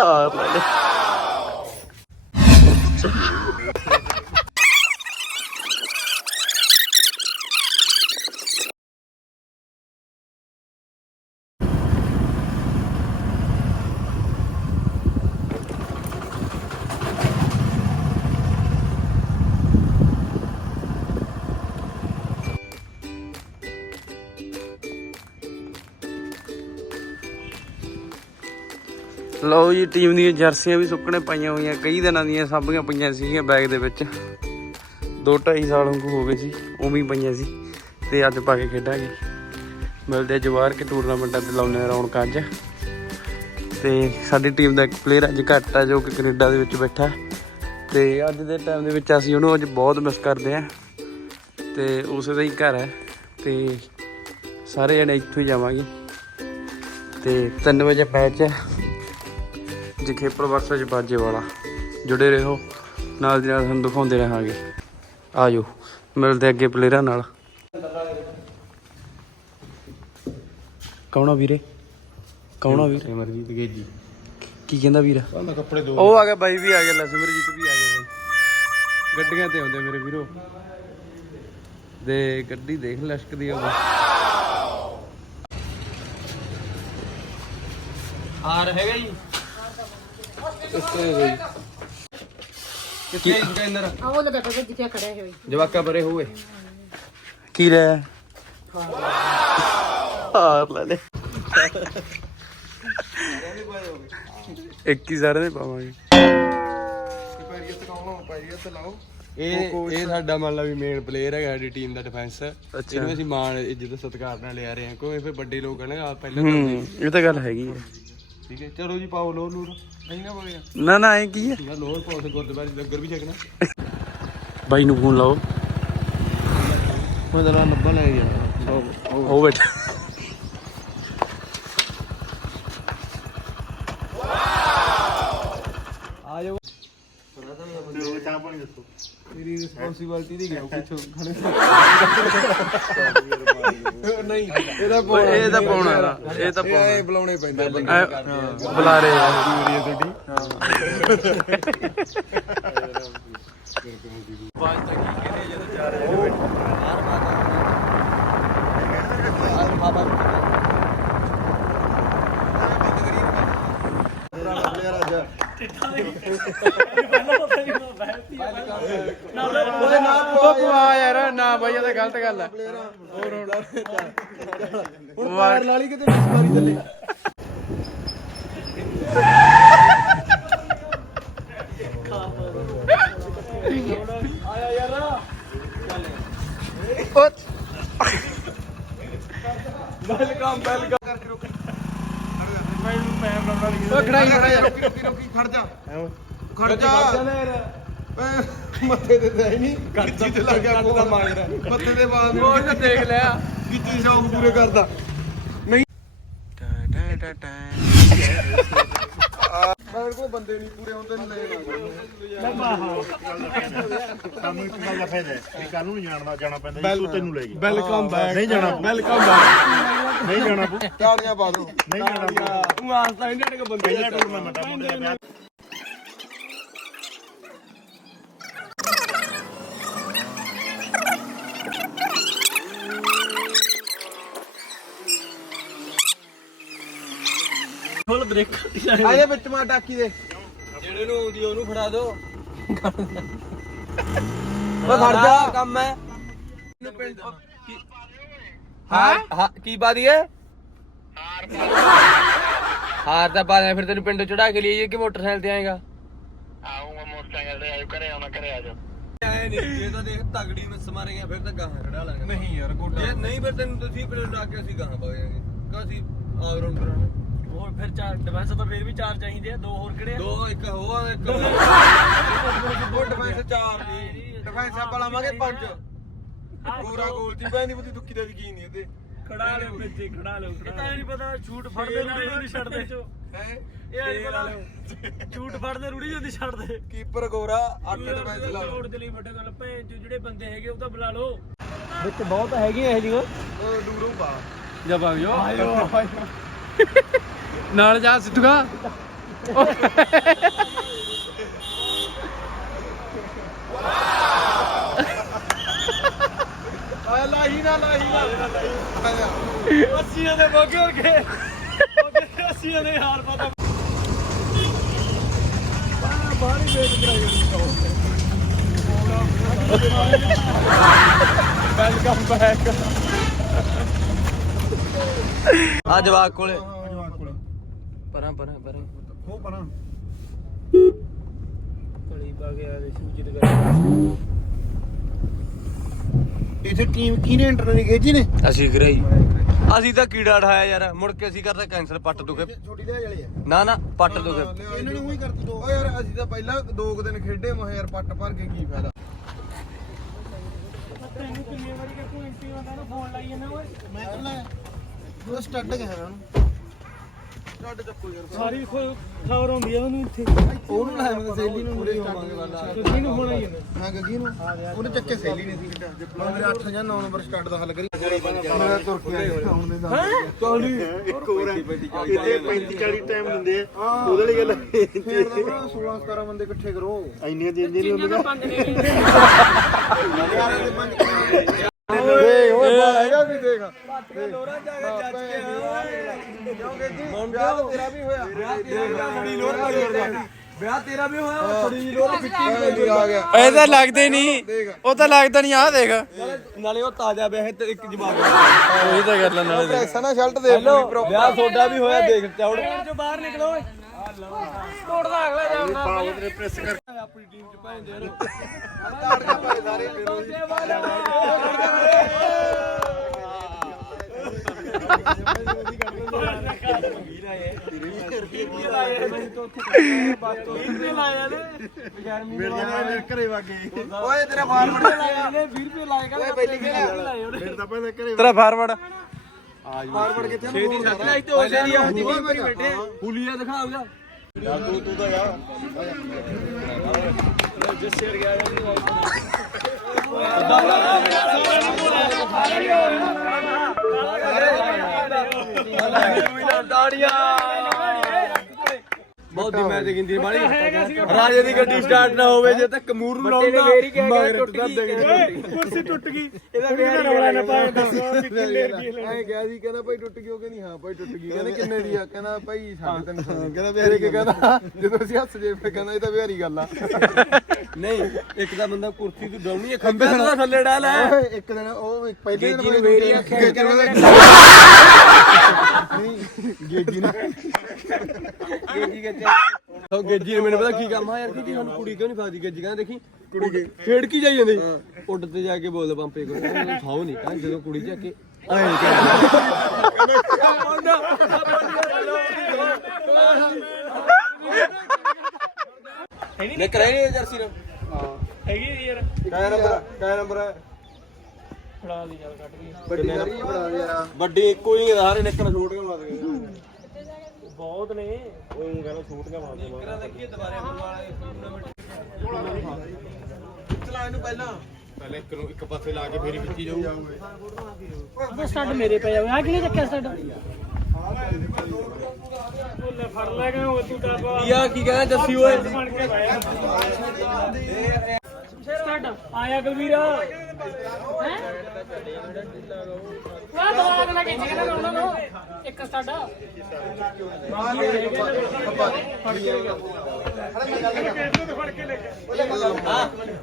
ਹਾਰ ਲਓ ਜੀ ਟੀਮ ਦੀਆਂ ਜਰਸੀਆਂ ਵੀ ਸੁੱਕਣੇ ਪਾਈਆਂ ਹੋਈਆਂ, ਕਈ ਦਿਨਾਂ ਦੀਆਂ ਸਾਂਭੀਆਂ ਪਈਆਂ ਸੀਗੀਆਂ ਬੈਗ ਦੇ ਵਿੱਚ। 2.5 ਸਾਲ ਵਾਂਗੂ ਹੋ ਗਏ ਸੀ, ਉਵੇਂ ਹੀ ਪਈਆਂ ਸੀ, ਤੇ ਅੱਜ ਪਾ ਕੇ ਖੇਡਾਂਗੇ। ਮਿਲਦੇ ਆ ਜਵਾਰ ਕੇ ਟੂਰਨਾਮੈਂਟਾਂ ਤੇ ਲਾਉਣੇ ਆ ਰੌਣਕਾਂ ਅੱਜ। ਤੇ ਸਾਡੀ ਟੀਮ ਦਾ ਇੱਕ ਪਲੇਅਰ ਅੱਜ ਘੱਟ ਆ, ਜੋ ਕਿ ਕੈਨੇਡਾ ਦੇ ਵਿੱਚ ਬੈਠਾ। ਤੇ ਅੱਜ ਦੇ ਟਾਈਮ ਦੇ ਵਿੱਚ ਅਸੀਂ ਉਹਨੂੰ ਅੱਜ ਬਹੁਤ ਮਿਸ ਕਰਦੇ ਆ। ਤੇ ਉਸੇ ਦਾ ਹੀ ਘਰ ਹੈ, ਤੇ ਸਾਰੇ ਜਣੇ ਇੱਥੋਂ ਹੀ ਜਾਵਾਂਗੇ। ਤੇ 3 ਵਜੇ ਮੈਚ ਹੈ। ਜਖੇਪਲ ਵਰਸਸ ਬਾਜੇ ਵਾਲਾ। ਜੁੜੇ ਰਹੋ ਨਾਲ ਦੀ ਨਾਲ ਤੁਹਾਨੂੰ ਦਿਖਾਉਂਦੇ ਰਹਾਂਗੇ। ਆਜੋ ਮਿਲਦੇ ਅੱਗੇ ਪਲੇਅਰਾਂ ਨਾਲ। ਕੌਣ ਵੀਰੇ? ਕੌਣ ਵੀਰ? ਸਿਮਰਜੀਤ ਗੇਜੀ। ਕੀ ਕਹਿੰਦਾ ਵੀਰ? ਮੈਂ ਕੱਪੜੇ ਦੋ। ਉਹ ਆ ਗਿਆ ਬਾਈ ਵੀ ਆ ਗਿਆ ਲੈ ਸਿਮਰਜੀਤ ਵੀ ਆ ਗਿਆ ਬਾਈ। ਗੱਡੀਆਂ ਤੇ ਆਉਂਦੇ ਮੇਰੇ ਵੀਰੋ। ਦੇ ਗੱਡੀ ਦੇਖ ਲਸ਼ਕਦੀ ਆ ਹੈਗਾ ਜੀ। ਕਿੱਥੇ ਗਈ ਕਿੱਥੇ ਸਕੈਨਰ ਆ ਉਹ ਲੈ ਬੈਠਾ ਜਿੱਥੇ ਖੜਾ ਹੈ ਹੋਈ ਜਵਾਕਾ ਪਰੇ ਹੋਏ ਕੀ ਰਹਿ ਹਾਰ ਲੈ ਲੈ। ਇੱਕ ਹੀ ਸਾਰੇ ਦੇ ਪਾਵਾਂਗੇ। ਇਹ ਇਹ ਸਾਡਾ ਮੰਨ ਲਾ ਵੀ ਮੇਨ ਪਲੇਅਰ ਹੈਗਾ ਸਾਡੀ ਟੀਮ ਦਾ ਡਿਫੈਂਸ ਇਹਨੂੰ ਅਸੀਂ ਮਾਣ ਇੱਜ਼ਤ ਸਤਿਕਾਰ ਨਾਲ ਲਿਆ ਰਹੇ ਹਾਂ। ਕੋਈ ਫਿਰ ਵੱਡੇ ਲੋਕ ਹਨ ਆ ਪਹਿਲਾਂ ਇਹ ਤਾਂ ਗੱਲ ਹੈਗੀ ਹੈ। ਠੀਕ ਹੈ। ਚਲੋ ਜੀ ਪਾਓ ਲੋ ਨਹੀਂ ਨਾ ਬਗਿਆ ਨਾ ਨਾ ਇਹ ਕੀ ਹੈ? ਮੈਂ ਲੋਰ ਪਾਉ ਸੇ ਗੁਰਦੁਆਰੇ ਲੰਗਰ ਵੀ ਛਕਣਾ। ਬਾਈ ਨੂੰ ਫੋਨ ਲਾਓ। ਮੈਂ ਤਾਂ ਲੱਭਣ ਲੱਗ ਗਿਆ ਉਹ ਬੈਠਾ ਆ ਜਾਓ ਮੇਰੀ ਰਿਸਪੌਂਸਿਬਿਲਟੀ ਦੀ ਗਿਆ ਪਿੱਛੋਂ ਖੜੇ ਨਹੀਂ ਇਹਦਾ ਓਏ, ਇਹ ਤਾਂ ਪਾਉਣਾ ਇਹਦਾ, ਇਹ ਤਾਂ ਪਾਉਣਾ। ਇਹ ਬੁਲਾਉਣੇ ਪੈਂਦੇ ਬੰਦੇ। ਐ, ਬੁਲਾ ਰਹੇ ਆ। ਯੂਰੀਆ ਤੁਹਾਡੀ ਉਹ ਪਵਾ ਯਾਰ ਨਾ ਬਾਈ ਇਹ ਤਾਂ ਗਲਤ ਗੱਲ ਹੈ ਹੁਣ। ਮਾਰ ਲਾਲੀ ਕਿਤੇ ਮਿਸ ਮਾਰੀ ਚੱਲੇ। ਵੈਲਕਮ ਵੈਲਕਮ ਉਹ ਖੜਾ ਹੀ ਖੜਾ ਯਾਰ ਰੋਕੀ ਰੋਕੀ ਰੋਕੀ ਖੜ ਜਾ। ਖੜ ਜਾ। ਓਏ, ਮੱਥੇ ਤੇ ਤਾਂ ਹੈ ਨਹੀਂ। ਗਿੱਚੀ ਤੇ ਲੱਗ ਗਿਆ ਕੋਲ। ਮਾਰ ਮੱਥੇ ਤੇ ਬਾਅਦ ਉਹ ਤਾਂ ਦੇਖ ਲਿਆ। ਗਿੱਚੀ ਸ਼ੌਕ ਪੂਰੇ ਕਰਦਾ। ਮੇਰੇ ਕੋਲ ਬੰਦੇ ਨਹੀਂ ਪੂਰੇ ਹੁੰਦੇ ਨੇ ਸਾਨੂੰ ਇੱਕ ਗੱਲ ਦਾ ਫਾਇਦਾ ਹੈ ਵੀ ਕੱਲ ਨੂੰ ਨਹੀਂ ਜਾਣਦਾ ਜਾਣਾ ਪੈਂਦਾ ਜੀ ਤੂੰ ਤੈਨੂੰ ਲੈ ਗਈ ਵੈਲਕਮ ਬੈਕ। ਨਹੀਂ ਜਾਣਾ। Welcome back. ਨਹੀਂ ਜਾਣਾ ਪਊ ਤਾੜੀਆਂ ਪਾ ਦੋ ਨਹੀਂ ਜਾਣਾ ਤੂੰ। ਆਸਤਾ ਇੰਡੀਆ ਦੇ ਬੰਦੇ ਪਹਿਲਾ ਟੂਰਨਾਮੈਂਟ ਆ ਮੁੰਡੇ ਦਾ ਵਿਆਹ ਆਏ ਵਿੱਚ ਮਾ ਟਾਕੀ ਦੇ। ਜਿਹੜੇ ਨੂੰ ਆਉਂਦੀ ਉਹਨੂੰ ਫੜਾ ਦੋ। ਓ ਖੜ ਜਾ। ਕੰਮ ਹੈ। ਹਾਂ? ਹਾਂ ਕੀ ਪਾ ਦਈਏ? ਹਾਰ ਤਾਂ ਪਾ ਦੇ ਫਿਰ ਤੈਨੂੰ ਪਿੰਡੋਂ ਚੜਾ ਕੇ ਲਈਏ ਕਿ ਮੋਟਰਸਾਈਕਲ ਤੇ ਆਏਗਾ? ਆਉਂਗਾ ਮੋਟਰਸਾਈਕਲ ਤੇ ਆਇਓ ਘਰੇ ਆਉਣਾ ਘਰੇ ਆ ਜਾਓ। ਐ ਨਹੀਂ ਜੇ ਤਾਂ ਦੇਖ ਤਗੜੀ ਮਿਸ ਮਾਰੇਗਾ ਫਿਰ ਤਾਂ ਗਾਹਾਂ ਖੜਾ ਲਾਂਗੇ। ਨਹੀਂ ਯਾਰ ਜੇ ਨਹੀਂ ਫਿਰ ਤੈਨੂੰ ਤੁਸੀਂ ਪਿੰਡ ਆ ਕੇ ਅਸੀਂ ਗਾਹਾਂ ਪਾਵਾਂਗੇ ਕਾਸੀ ਹੋਰ ਫਿਰ ਚਾਰ ਡਿਫੈਂਸ ਤਾਂ ਫਿਰ ਵੀ ਚਾਰ ਚਾਹੀਦੇ ਆ ਦੋ ਹੋਰ ਕਿਹੜੇ ਆ? ਦੋ ਇੱਕ ਹੋ ਇੱਕ ਉਹ ਡਿਫੈਂਸ ਚਾਰ ਦੀ ਡਿਫੈਂਸ ਆਪਾਂ ਲਾਵਾਂਗੇ ਪੰਜ। ਪੂਰਾ ਗੋਲ ਦੀ। ਪੈਂਦੀ ਬੁੱਧੀ ਦੁੱਕੀ ਦਾ ਯਕੀਨ ਨਹੀਂ ਇਹਦੇ ਖੜਾ ਲਿਓ ਪਿੱਛੇ ਖੜਾ ਲਿਓ ਇਹ ਤਾਂ ਨਹੀਂ ਪਤਾ ਸ਼ੂਟ ਫੜਦੇ ਰੂੜੀ ਨੂੰ ਨਹੀਂ ਛੱਡਦੇ। ਹੈ? ਇਹ ਨਹੀਂ ਪਤਾ ਸ਼ੂਟ ਫੜਦੇ ਰੂੜੀ ਨਹੀਂ ਛੱਡਦੇ। ਕੀਪਰ ਗੋਰਾ ਅੱਠ ਡਿਫੈਂਸ ਲਾ ਲੋੜ ਦੇ ਲਈ ਵੱਡੇ ਗੱਲ ਭੈਣ ਚੋ ਜਿਹੜੇ ਬੰਦੇ ਹੈਗੇ ਉਹ ਤਾਂ ਬੁਲਾ ਲਓ। ਵਿੱਚ ਬਹੁਤ ਹੈਗੀਆਂ ਇਹ ਜੀਆਂ। ਉਹ ਡੂਰੋ ਪਾ। ਜਾ ਭਾਗ ਜੋ। ਨਾਲ ਜਾ ਸਿੱਧੂਗਾ। ਆ ਲਾਹੀ ਨਾ ਲਾਹੀ ਨਾ। ਆ ਜਾ। ਅੱਸੀਆਂ ਦੇ ਮੋਗੇ ਹੋ ਗਏ ਅੱਸੀਆਂ ਦੇ ਹਾਰ ਪਤਾ। ਬਾਹਰ ਵੇਚ ਕਰਾਈ ਵੈਲਕਮ ਬੈਕ ਆ ਜਵਾਕ ਕੋਲੇ। ਪਰਾਂ ਪਰਾਂ ਪਰਾਂ। ਹੋ ਪਰਾਂ। ਕਲੀ ਪਾ ਕੇ ਆਦੇ ਸੂਚਿਤ ਕਰ ਇੱਥੇ ਟੀਮ ਕਿਹਨੇ ਇੰਟਰ ਨਹੀਂ ਖੇਜੀ ਨੇ? ਅਸੀਂ ਗਰਾਈ ਅਸੀਂ ਤਾਂ ਕੀੜਾ ਠਾਇਆ ਯਾਰ। ਮੁੜ ਕੇ ਅਸੀਂ ਕਰਦਾ ਕੈਂਸਲ ਪੱਟ ਦੁਖੇ। ਛੋਟੀ ਦੇ ਵਾਲੇ ਆ। ਨਾ ਨਾ ਪੱਟ ਦੁਖੇ। ਇਹਨਾਂ। ਨੂੰ ਹੀ ਕਰਤੀ ਦੋ। ਓ ਯਾਰ ਅਸੀਂ ਤਾਂ ਪਹਿਲਾਂ ਦੋ ਕੁ ਦਿਨ ਖੇਡੇ ਮੈਂ ਯਾਰ ਪੱਟ ਭਰ ਕੇ ਕੀ ਫਾਇਦਾ? ਤੈਨੂੰ ਕਿੰਨੇ ਵਾਰੀ ਕਿ ਤੂੰ ਐਂਟੀ ਬੰਦਾ ਨੂੰ ਫੋਨ ਲਾਈ ਜਾਂਦਾ ਓਏ। ਮੈਂ ਕਹਿੰਦਾ ਉਹ ਸਟੱਡ ਗਿਆ ਇਹਨਾਂ ਨੂੰ ਸਟੱਡ ਚੱਕੋ ਯਾਰ ਸਾਰੀ। ਖਬਰ ਹੁੰਦੀ ਆ ਉਹਨੂੰ ਇੱਥੇ। ਉਹਨੂੰ ਲਾਇਆ ਮੈਂ ਸੇਲੀ ਨੂੰ ਮੁਰੇ ਹੋਵਾਂਗੇ ਵਾਲਾ ਤੁਸੀਂ ਨੂੰ ਫੋਨ ਆਈ ਜਾਂਦਾ ਮੈਂ ਗੱਗੀ ਨੂੰ। ਉਹਨੇ ਚੱਕੇ ਸੇਲੀ ਨਹੀਂ ਸੀ। ਮੈਂ ਮੇਰੇ 8 ਜਾਂ 9 ਨੰਬਰ ਸਟੱਡ ਦਾ ਹੱਲ ਕਰੀ। ਮੇਰਾ ਤੁਰ ਕੇ ਆਉਣ ਦੇ ਦਾ ਇੱਕ ਹੋਰ ਹੈ। ਇੱਥੇ 35 40 ਟਾਈਮ ਦਿੰਦੇ ਆ। ਉਹਦੇ ਲਈ ਗੱਲ ਫੇਰ ਤਾਂ ਭਰਾ 16 17 ਬੰਦੇ ਇਕੱਠੇ ਕਰੋ। ਇੰਨੀਆਂ ਨਹੀਂ ਹੁੰਦੀਆਂ ਪੰਜ ਨੇ। ਬਾਲ ਹੈਗਾ ਵੀ ਦੇਖ ਲੋਰਾ ਜਾ ਕੇ ਜੱਜ ਕੇ ਕਿਉਂਕਿ ਜੀ ਵਿਆਹ ਤੇਰਾ ਵੀ ਹੋਇਆ ਵਿਆਹ ਤੇਰਾ ਵਿਆਹ ਤੇਰਾ ਵੀ ਹੋਇਆ ਥੋੜੀ ਲੋਰਾ ਫਿੱਟੀ ਆ ਗਿਆ ਇਹ ਤਾਂ ਲੱਗਦੇ ਨਹੀਂ ਦੇਖ ਉਹ ਤਾਂ ਲੱਗਦਾ ਨਹੀਂ ਆ ਦੇਖ ਨਾਲੇ ਉਹ ਤਾਜ਼ਾ ਵਿਆਹ ਤੇ ਇੱਕ ਜਵਾਬ ਉਹੀ ਤਾਂ ਗੱਲ ਨਾਲੇ ਪ੍ਰੈਸਾਂ ਨਾਲ ਸ਼ਰਟ ਦੇ ਪੂਰੀ ਵਿਆਹ ਤੁਹਾਡਾ ਵੀ ਹੋਇਆ ਦੇਖ ਚੌੜ ਜੋ ਬਾਹਰ ਨਿਕਲੋ ਤੋੜਦਾ ਅਗਲਾ ਜਾਉਣਾ ਬਾਬੂ ਨੇ ਪ੍ਰੈਸ ਕਰ ਮੇਰੇ ਘਰੇ ਵਾਗੇ ਓਏ ਤੇਰਾ ਫਾਰਮਟ ਇਹਨੇ 20 ਰੁਪਏ ਲਾਏਗਾ ਓਏ ਪਹਿਲੀ ਮੇਰੇ ਤਾਂ ਪਹਿਲਾਂ ਘਰੇ ਤੇਰਾ ਫਾਰਵਰਡ ਫਾਰਮਟ ਕਿੱਥੇ ਛੇਤੀ ਛੱਡ ਲੈ ਇੱਥੇ ਹੋ ਜਾਣੀ ਆ ਜੀ ਹੁਲੀਆ ਦਿਖਾ ਉਹਦਾ। ਤੂੰ ਤੂੰ ਤਾਂ ਯਾਰ ਬਹੁਤ ਦੀ ਮੈਂ ਤੇ ਗਿੰਦੀ ਬਾਲੀ ਰਾਜੇ ਦੀ ਗੱਡੀ ਸਟਾਰਟ ਨਾ ਹੋਵੇ ਜੇ ਤੱਕ ਮੂਰ ਨੂੰ ਲਾਉਂਦਾ ਮਗਰ ਟੁੱਟ ਗਈ। ਕੁਰਸੀ ਟੁੱਟ ਗਈ। ਇਹਦਾ ਵਿਆਹ ਰੌਲਾ ਨਾ ਪਾਇਆ ਦੱਸੋ ਕਿੰਨੇ ਰੁਪਏ ਲੈ ਐ ਗਿਆ ਸੀ ਕਹਿੰਦਾ ਭਾਈ ਟੁੱਟ ਗਈ ਉਹ ਕਹਿੰਦੀ ਹਾਂ ਭਾਈ ਟੁੱਟ ਗਈ। ਕਹਿੰਦੇ ਕਿੰਨੇ ਦੀ ਆ? ਕਹਿੰਦਾ ਭਾਈ 350 ਕਹਿੰਦਾ ਬਿਹਾਰੀ ਕੇ ਕਹਿੰਦਾ ਜਦੋਂ ਅਸੀਂ ਹੱਸ ਜੇ ਫਿਰ ਕਹਿੰਦਾ ਇਹ ਤਾਂ ਬਿਹਾਰੀ ਗੱਲ ਆ। ਨਹੀਂ ਇੱਕ ਤਾਂ ਬੰਦਾ ਕੁਰਸੀ ਤੋਂ ਡਾਉਣੀ ਹੈ ਖੰਬੇ ਤੋਂ ਥੱਲੇ ਡਾਲ ਹੈ ਓਏ ਇੱਕ ਦਿਨ ਉਹ ਪਹਿਲੇ ਦਿਨ ਮੈਂ ਵੇਰੀ ਆਖਿਆ। ਗੇਗੀ ਨਾ ਉਹ ਗੇਜੀ ਨੇ ਮੈਨੂੰ ਪਤਾ ਕੀ ਕੰਮ ਆ ਯਾਰ ਕਿ ਸਾਨੂੰ ਕੁੜੀ ਕਿਉਂ ਨਹੀਂ ਫਾਦੀ ਗੇਜੀ ਕਹਿੰਦਾ ਦੇਖੀ ਕੁੜੀ ਖੇੜ ਕੀ ਜਾਈ ਜਾਂਦੀ। ਉੱਡ ਤੇ ਜਾ ਕੇ ਬੋਲਦਾ ਪੰਪੇ ਕੋਲ। ਖਾਓ ਨਹੀਂ ਕਹਿੰਦਾ ਜਦੋਂ ਕੁੜੀ ਜਾ ਕੇ ਆਏ। ਨੇ ਕਰਾਈ ਨਹੀਂ ਜਰਸੀ ਨੂੰ। ਹੈਗੀ ਯਾਰ। ਕਾਇਆ ਨੰਬਰ ਕਾਇਆ ਨੰਬਰ। ਹੈ ਫੜਾ ਦੀ ਚੱਲ ਕੱਢ ਗਈ ਵੱਡੀ ਯਾਰ। ਵੱਡੀ ਇੱਕੋ ਹੀ ਸਾਰੇ ਨਿਕਲ ਛੋਟ ਕੇ ਮਾਰ ਗਏ ਬਹੁਤ ਨੇ। ਉਹ ਕਹਿੰਦਾ ਛੋਟ ਕੇ ਮਾਰ ਦੇ ਦੇਖੀਏ ਦੁਬਾਰੇ ਚਲਾ ਇਹਨੂੰ ਪਹਿਲਾਂ। ਪਹਿਲੇ ਇੱਕ ਨੂੰ ਇੱਕ ਪਾਸੇ ਲਾ ਕੇ ਫੇਰ ਵਿੱਚੀ ਜਾਊ। ਉਹ ਸਟੱਡ ਮੇਰੇ ਪਏ ਆ। ਆ ਕਿਹਨੇ ਚੱਕਿਆ ਸਟੱਡ? ਉਹ ਲੈ ਫੜ ਲੈ ਗਾ ਉਹ ਤੂੰ ਤਾਂ ਯਾ ਕੀ ਕਹਿੰਦਾ? ਜੱਸੀ ਓਏ। ਸਟੱਡ। ਆਇਆ ਗਲਵੀਰ ਹੈ? ਉਹਨਾਂ ਨੂੰ ਇੱਕ ਸਟੱਡ।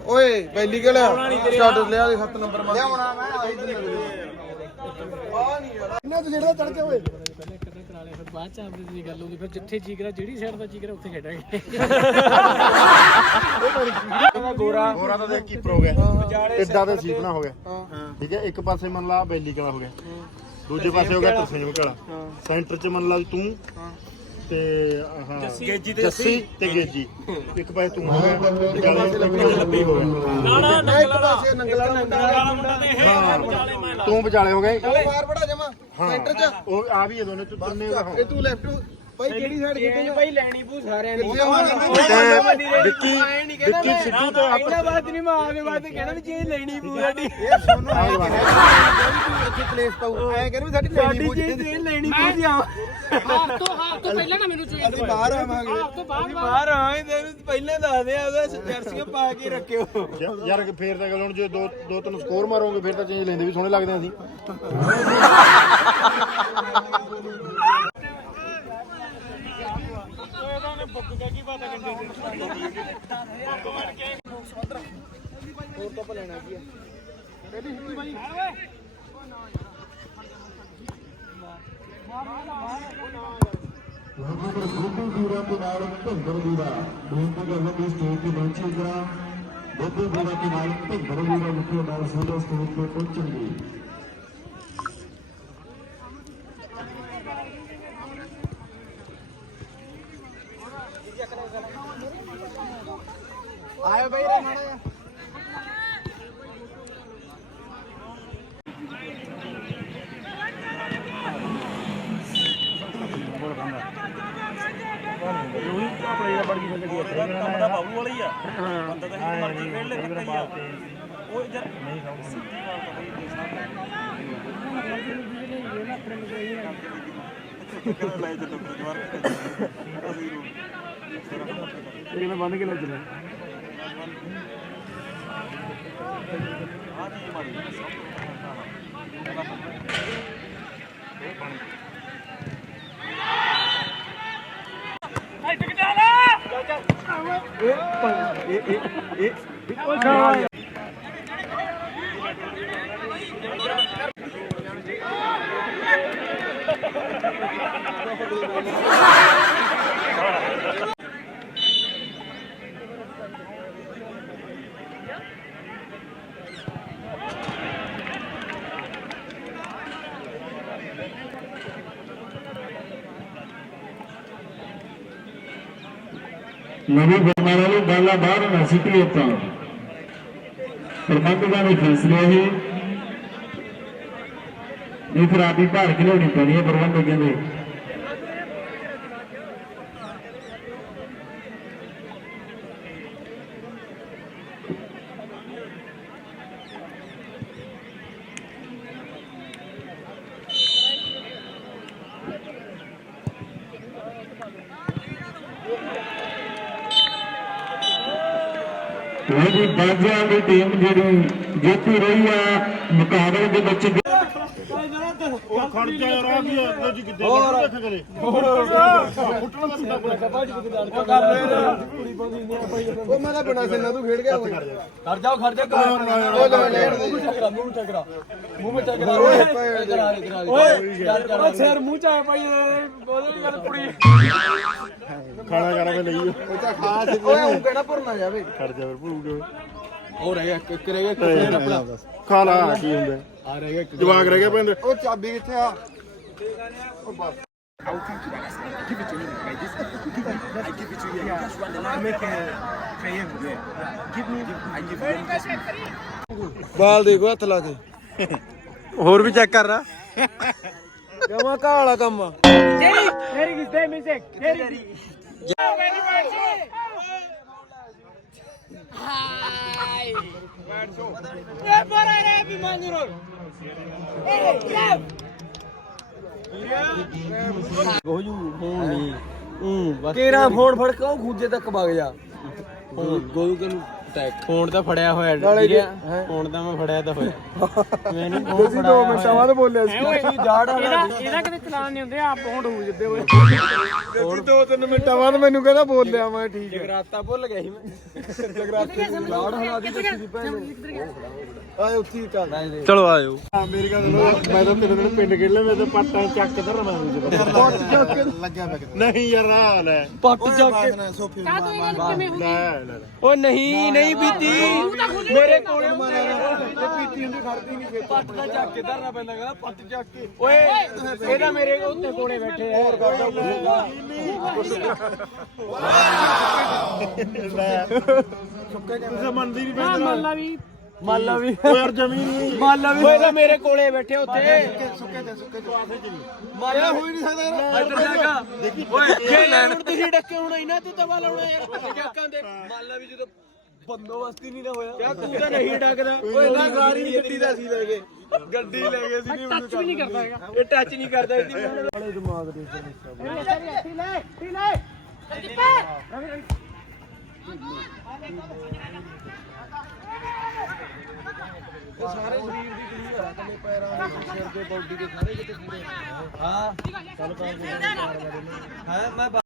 ਓਏ ਪਹਿਲੀ ਗੱਲ ਸਟਾਰਟ ਲਿਆ ਦੇ 7 ਨੰਬਰ ਮਾਰ ਲਿਆਉਣਾ ਮੈਂ ਆਹੀ ਦਿਨ ਆ ਨਹੀਂ ਯਾਰ ਇਹਨਾਂ ਤੋਂ ਜਿਹੜਾ ਚੜ ਕੇ ਓਏ ਕਰਾ ਲਿਆ ਫਿਰ ਬਾਅਦ ਚ ਆਪਣੀ ਦੀ ਗੱਲ ਹੋਊਗੀ ਫਿਰ ਜਿੱਥੇ ਚੀਕਰਾ ਜਿਹੜੀ ਸਾਈਡ ਦਾ ਚੀਕਰਾ ਉੱਥੇ ਖੇਡਾਂਗੇ। ਗੋਰਾ ਗੋਰਾ ਤਾਂ ਦੇਖ ਕੀਪਰ ਹੋ ਗਿਆ। ਇੱਦਾਂ ਦਾ ਸੀਪਣਾ ਹੋ ਗਿਆ। ਠੀਕ ਹੈ ਇੱਕ ਪਾਸੇ ਮੰਨ ਲਾ ਬੈਲੀ ਕਲਾ ਹੋ ਗਿਆ। ਦੂਜੇ ਪਾਸੇ ਹੋ ਗਿਆ ਤਰਸੇਮ ਕਲਾ। ਸੈਂਟਰ 'ਚ ਮੰਨ ਲਾ ਤੂੰ ਤੇ ਹਾਂ। ਗੇਜੀ ਤੇ ਜੱਸੀ ਤੇ ਗੇਜੀ। ਇੱਕ ਪਾਸੇ ਤੂੰ ਹੋ ਗਿਆ ਵਿਚਾਲੇ ਲੱਭੀ ਹੋ ਗਿਆ। ਨਾ ਨਾ ਮੈਂ ਇੱਕ ਪਾਸੇ ਨੰਗਲਾ ਨੰਗਲਾ ਮੁੰਡਾ ਤੇ ਇਹ ਹਾਂ। ਤੂੰ ਵਿਚਾਲੇ ਹੋ ਗਏ। ਬਾਹਰ ਬੜਾ ਜਮਾ ਹਾਂ ਸੈਂਟਰ ਚ? ਉਹ ਆ ਵੀ ਇਹ ਦੋਨੇ ਤੂੰ ਤਿੰਨੇ ਦਾ ਇਹ ਤੂੰ ਲੈਫਟ ਭਾਈ ਕਿਹੜੀ ਸਾਈਡ ਕਿੱਥੇ ਭਾਈ ਲੈਣੀ ਪੂ ਸਾਰਿਆਂ ਦੀ। ਤੇ ਵਿੱਕੀ ਵਿੱਕੀ ਸਿੱਧੂ ਤੇ ਆਪ ਇਹਨਾਂ ਬਾਤ ਨਹੀਂ ਮੈਂ ਆਵੇ ਬਾਤ ਕਹਿਣਾ ਵੀ ਚੀਜ਼ ਲੈਣੀ ਪੂ ਸਾਡੀ। ਇਹ ਸੋਨੂੰ ਆਏ ਇੱਥੇ ਕਲੇਸ਼ ਪਾਉ ਐ ਕਹਿੰਦੇ ਵੀ ਸਾਡੀ ਲੈਣੀ ਸਾਡੀ ਚੀਜ਼ ਚੀਜ਼ ਲੈਣੀ ਪੂ ਦੀ ਆ ਹਾਫ ਤੋਂ ਹਾਫ ਤੋਂ ਪਹਿਲਾਂ ਨਾ ਮੈਨੂੰ ਚੋਈ ਅਸੀਂ ਬਾਹਰ ਆਵਾਂਗੇ। ਹਾਫ ਤੋਂ ਬਾਅਦ ਬਾਹਰ। ਆਏ ਤੇ ਪਹਿਲੇ ਦੱਸਦੇ ਆ ਉਹਦਾ ਜਰਸੀਆਂ ਪਾ ਕੇ ਰੱਖਿਓ। ਯਾਰ ਫੇਰ ਤਾਂ ਗੱਲ ਹੁਣ ਜੇ ਦੋ ਦੋ ਤਿੰਨ ਸਕੋਰ ਮਾਰੋਗੇ ਫੇਰ ਤਾਂ ਚੇਂਜ ਲੈਂਦੇ ਵੀ ਸੋਹਣੇ ਲੱਗਦੇ ਆ ਅਸੀਂ ਲਗਭਗ ਗੁੱਡੂ ਪੂਰਾ ਦੇ ਨਾਲ ਭਿੰਦਰ ਵੀਰਾ ਬੇਨਤੀ ਕਰਦਾ ਕਿ ਸਟੇਜ ਤੇ ਪਹੁੰਚੇਗਾ ਗੁੱਡੂ ਪੂਰਾ ਦੇ ਨਾਲ ਭਿੰਦਰ ਵੀਰਾ ਮੁਖੀ ਨਾਲ ਸੋਲੋ ਸਟੇਜ ਤੇ ਪਹੁੰਚਣਗੇ ਉਹੀ ਆਪਣੇ ਜਿਹੜਾ ਬੜੀ ਗੱਲ ਦੀ ਹੈ ਕੰਮ ਦਾ ਬਾਬੂ ਵਾਲੀ ਆ। ਬੰਦਾ ਤਾਂ ਹੀ ਮਰਜ਼ੀ ਖੇਡ ਲੈ ਕਿੱਥੇ ਆ। ਉਹ ਜਦ ਨਹੀਂ ਖਾਉਂਦਾ ਸਿੱਧੀ ਗੱਲ ਤਾਂ ਬਈ ਦੇ ਸਾਹਮਣੇ ਇਹ ਮੈਂ ਬੰਦ ਕੇ ਲੈ ਚਲਾ? ਆ ਜੀ ਮਾਰੀ It's Victor. नवी बनारस ਬਾਲਾ ਬਾਹਰ ਨਾ ਸਿੱਟੀ ਆਪਾਂ ਪ੍ਰਬੰਧਕਾਂ ਦੇ ਫੈਸਲੇ ਇਹ ਇਹ ਫਿਰ ਆਪੀ ਭਾਰ ਖਿਲਾਉਣੀ ਪੈਣੀ ਹੈ ਪ੍ਰਬੰਧਕਾਂ ਦੇ। ਉਹ ਜੀ ਬਾਜਿਆਂ ਦੀ ਟੀਮ ਜਿਹੜੀ ਜੇਤੂ ਰਹੀ ਆ ਮੁਕਾਬਲੇ ਦੇ ਵਿੱਚ ਉਹ ਖੜ ਜਾ ਯਾਰ ਆ ਕੀ ਆ ਜੀ ਕਿੱਦੇ ਹੋਰ। ਦੇਖ ਕਰੇ ਫੁੱਟਣ ਦਾ ਮੁੰਡਾ ਉਹ ਮੈਂ ਤਾਂ ਬਣਾ ਸਿੰਨਾ ਤੂੰ ਖੇਡ ਗਿਆ ਓਏ ਖੜ ਜਾਓ ਖੜ ਜਾ ਉਹ ਲੈ ਲੈਣ ਦੇ ਮੂੰਹ ਚੱਕਰਾ ਮੂੰਹ ਵਿੱਚ ਚੱਕਰਾ ਓਏ ਭੈਣ ਦੇ। ਓਏ। ਸਿਰ ਮੂੰਹ ਚ ਆਇਆ ਭਾਈ ਬੋਲ ਕਰ ਕੁੜੀ। ਖਾਣਾ ਕਰਾ ਕੇ ਲਈ ਉਹ ਤਾਂ ਖਾਸ ਓਏ ਉਹ ਕਿਹੜਾ ਭਰਨਾ ਜਾਵੇ ਖੜ ਜਾ ਫਿਰ ਭੂਗੇ ਹੋ ਰਹਿ ਗਿਆ ਇੱਕ ਰਹਿ ਗਿਆ ਇੱਕ ਫੇਰ ਆਪਣਾ ਖਾ ਲਾ ਕੀ ਹੁੰਦਾ? ਆ ਰਹਿ ਗਿਆ ਇੱਕ ਜਵਾਕ ਰਹਿ ਗਿਆ ਪੈਂਦੇ ਉਹ ਚਾਬੀ ਕਿੱਥੇ ਆ? ਉਹ ਬਸ। ਬਾਲ ਦੇਖੋ ਹੱਥ ਲਾ ਕੇ। ਹੋਰ ਵੀ ਚੈੱਕ ਕਰ ਰਾ ਜਮਾ ਕਾਲਾ ਕੰਮ ਤੇਰੀ ਤੇਰੀ ਕਿਸ ਦੇ ਮਿਸੇ ਤੇਰੀ ਕੇਰਾ ਫੋਨ ਫੜ ਕੇ ਉਹ ਖੂਜੇ ਤੱਕ ਵਗ ਜਾ ਗੋਲੂ ਤੈਨੂੰ ਟੈਕ ਫੋਨ ਤਾਂ ਫੜਿਆ ਹੋਇਆ ਠੀਕ ਹੈ। ਹੈਂ? ਫੋਨ ਤਾਂ ਮੈਂ ਫੜਿਆ ਤਾਂ ਹੋਇਆ। ਮੈਂ ਨਹੀਂ ਫੋਨ ਤੁਸੀਂ 2 ਮਿੰਟਾਂ ਬਾਅਦ ਬੋਲਿਆ ਸੀ। ਤੁਸੀਂ ਜਾੜ ਆ ਇਹਦਾ ਇਹਦਾ ਕਿਤੇ ਚਲਾਨ ਨਹੀਂ ਹੁੰਦੇ ਆਪ ਹੋਂਡ ਹੋ ਜਿੱਦੇ ਹੋਏ। ਤੁਸੀਂ 2-3 ਮਿੰਟਾਂ ਬਾਅਦ ਮੈਨੂੰ ਕਹਿੰਦਾ ਬੋਲਿਆ ਮੈਂ ਠੀਕ ਹੈ। ਜਗਰਾਤਾ ਭੁੱਲ ਗਿਆ ਸੀ ਮੈਂ। ਜਗਰਾਤੇ ਲਾੜ ਹਲਾ ਦੀ ਦੀ ਭੈਣ। ਆਏ ਉੱਥੇ ਹੀ ਚੱਲ ਚਲੋ ਆਜੋ ਆ ਮੇਰੀ ਗੱਲ ਸੁਣੋ ਮੈਂ ਤਾਂ ਤੇਰੇ ਦਿਨ ਪਿੰਡ ਖੇਡ ਲਿਆ ਮੈਂ ਤਾਂ ਪੱਟਾਂ ਚੱਕ ਕੇ ਧਰਨਾ ਲੱਗਿਆ ਪਿਆ ਨਹੀਂ ਯਾਰ ਆ ਲੈ। ਪੱਟ ਜਾ ਕੇ ਸੋਫੇ ਕਾ ਤੂੰ ਇਹਨਾਂ ਨੂੰ ਕਿਵੇਂ ਲੈ ਲੈ ਓ ਨਹੀਂ ਨਹੀਂ ਪੀਤੀ ਮੇਰੇ ਕੋਲੇ ਪੀਤੀ ਹੁੰਦੀ ਖੜਦੀ ਨਹੀਂ ਖੇਤ ਪੱਟ ਦਾ ਚੱਕ ਕੇ ਧਰਨਾ ਪੈਂਦਾ ਕਹਿੰਦਾ ਪੱਟ ਚੱਕ ਕੇ। ਓਏ ਇਹਦਾ ਮੇਰੇ ਉੱਤੇ ਕੋਲੇ ਬੈਠੇ ਆ। ਲੈ। ਤੁਸੀਂ ਮੰਨਦੀ ਨਹੀਂ ਨਾ ਮੰਨ ਲਾ ਵੀ ਮਾਲਾ ਵੀ। ਓ ਯਾਰ ਜ਼ਮੀਨ ਨਹੀਂ ਮਾਲਾ ਵੀ। ਓਏ ਤਾਂ ਮੇਰੇ ਕੋਲੇ ਬੈਠੇ ਉੱਤੇ ਸੁੱਕੇ ਤੇ ਸੁੱਕੇ ਤੋਂ ਆਸੇ ਨਹੀਂ ਮਾਲਾ ਹੋਈ ਨਹੀਂ ਸਕਦਾ ਇੱਧਰ ਜਾਗਾ ਓਏ ਜੇ ਲੈਣ ਤੁਸੀਂ ਡੱਕੇ ਹੁਣ ਇਹਨਾਂ ਤੇ ਤਵਾ ਲਾਉਣਾ ਯਾਰ। ਜੱਕਾਂ ਦੇ ਮਾਲਾ ਵੀ ਜਦੋਂ ਬੰਦੋਬਸਤੀ ਨਹੀਂ ਨਾ ਹੋਇਆ। ਯਾਰ ਤੂੰ ਤਾਂ ਨਹੀਂ ਡੱਕਦਾ। ਓਏ ਨਾ ਗਾੜੀ ਗੱਡੀ ਦਾ ਸੀ ਲੈ ਗਏ ਗੱਡੀ ਲੈ ਗਏ ਸੀ ਨਹੀਂ ਟੱਚ ਵੀ ਨਹੀਂ ਕਰਦਾ ਹੈਗਾ। ਇਹ ਟੱਚ ਨਹੀਂ ਕਰਦਾ ਇਹਦੀ। ਵਾਲੇ ਦਿਮਾਗ ਦੇ ਸਾਰੇ ਸਰੀਰ ਦੀ ਕਲੀਅਰ ਆ ਕੱਲੇ ਪੈਰਾਂ ਦੇ ਸਿਰ ਦੇ ਬਾਡੀ ਦੇ ਸਾਰੇ ਕਿਤੇ ਪੂਰੇ ਹਾਂ। ਚੱਲ ਹੈ ਮੈਂ